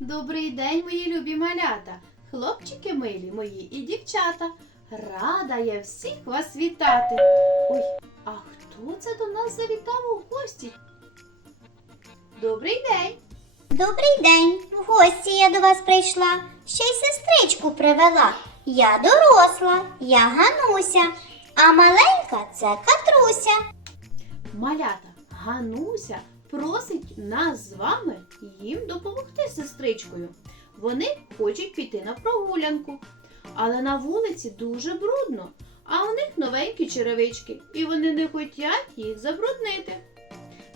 Добрий день, мої любі малята, хлопчики милі мої і дівчата. Рада я всіх вас вітати. Ой, а хто це до нас завітав у гості? Добрий день! Добрий день. В гості я до вас прийшла. Ще й сестричку привела. Я доросла, я Гануся, а маленька це Катруся. Малята, Гануся просить нас з вами їм допомогти з сестричкою. Вони хочуть піти на прогулянку, але на вулиці дуже брудно, а у них новенькі черевички, і вони не хочуть їх забруднити.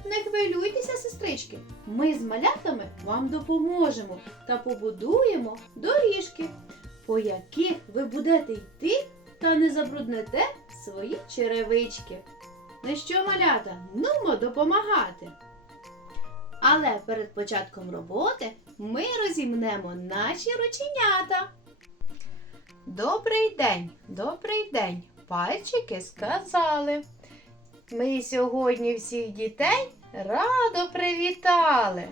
Не хвилюйтеся, сестрички, ми з малятами вам допоможемо та побудуємо доріжки, по яких ви будете йти та не забруднете свої черевички. Ну що, малята, нумо допомагати. Але перед початком роботи ми розімнемо наші рученята. Добрий день, добрий день. Пальчики сказали. Ми сьогодні всіх дітей радо привітали.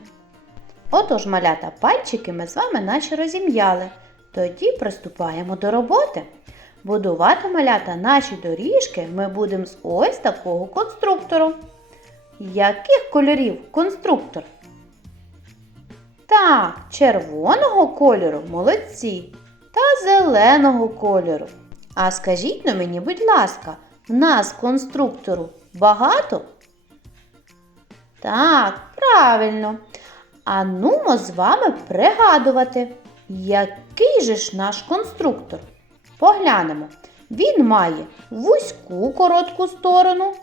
Отож, малята, пальчики ми з вами наші розім'яли. Тоді приступаємо до роботи. Будувати малята наші доріжки ми будемо з ось такого конструктору. Яких кольорів конструктор? Так, червоного кольору молодці та зеленого кольору. А скажіть на мені, будь ласка, в нас конструктору багато? Так, правильно. А нумо з вами пригадувати, який же ж наш конструктор? Поглянемо. Він має вузьку коротку сторону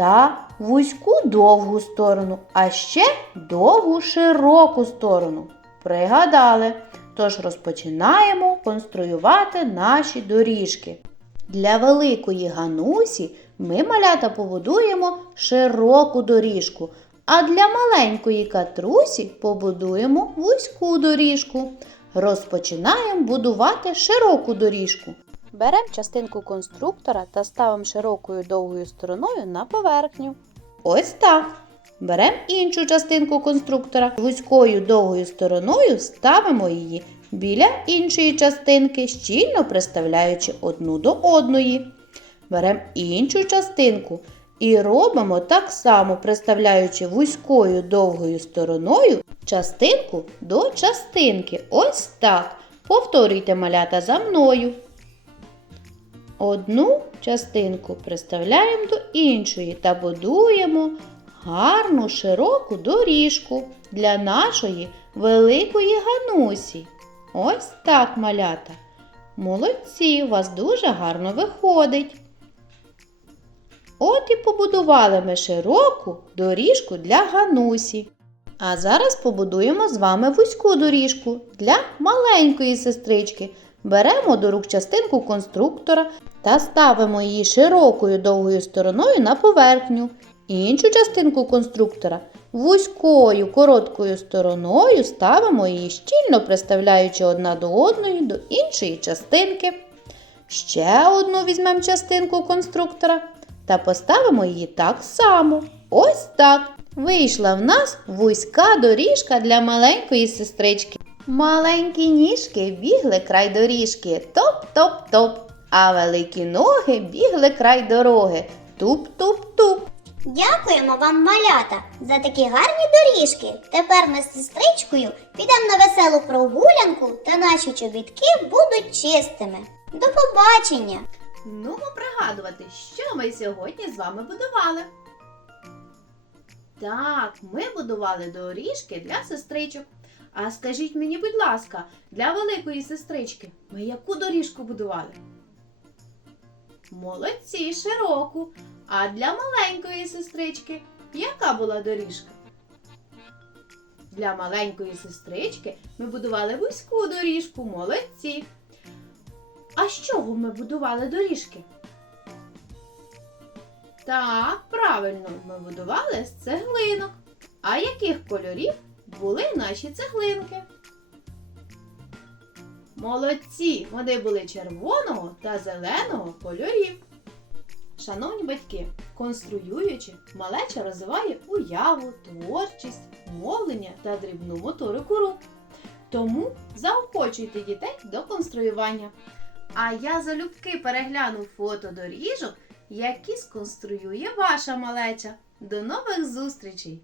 та вузьку довгу сторону, а ще довгу широку сторону. Пригадали. Тож розпочинаємо конструювати наші доріжки. Для великої ганусі ми малята побудуємо широку доріжку, а для маленької катрусі побудуємо вузьку доріжку. Розпочинаємо будувати широку доріжку. Беремо частинку конструктора та ставимо широкою довгою стороною на поверхню. Ось так. Беремо іншу частинку конструктора. Вузькою довгою стороною ставимо її біля іншої частинки, щільно приставляючи одну до одної. Беремо іншу частинку і робимо так само, приставляючи вузькою довгою стороною частинку до частинки. Ось так. Повторюйте малята за мною. Одну частинку приставляємо до іншої та будуємо гарну широку доріжку для нашої великої ганусі. Ось так, малята. Молодці, у вас дуже гарно виходить. От і побудували ми широку доріжку для ганусі. А зараз побудуємо з вами вузьку доріжку для маленької сестрички. Беремо до рук частинку конструктора та ставимо її широкою довгою стороною на поверхню. Іншу частинку конструктора вузькою короткою стороною ставимо її щільно приставляючи одна до одної до іншої частинки. Ще одну візьмемо частинку конструктора та поставимо її так само. Ось так. Вийшла в нас вузька доріжка для маленької сестрички. Маленькі ніжки бігли край доріжки, топ-топ-топ, а великі ноги бігли край дороги. Туп-туп-туп. Дякуємо вам, малята, за такі гарні доріжки. Тепер ми з сестричкою підемо на веселу прогулянку та наші чобітки будуть чистими. До побачення! Ну, пригадувати, що ми сьогодні з вами будували. Так, ми будували доріжки для сестричок. А скажіть мені, будь ласка, для великої сестрички ми яку доріжку будували? Молодці, широку. А для маленької сестрички яка була доріжка? Для маленької сестрички ми будували вузьку доріжку, молодці. А з чого ми будували доріжки? Так, правильно, ми будували з цеглинок. А яких кольорів були наші цеглинки? Молодці! Вони були червоного та зеленого кольорів. Шановні батьки, Конструюючи, малеча розвиває уяву, творчість, мовлення та дрібну моторику рук. Тому заохочуйте дітей до конструювання. А я залюбки перегляну фото доріжок, які сконструює ваша малеча. До нових зустрічей!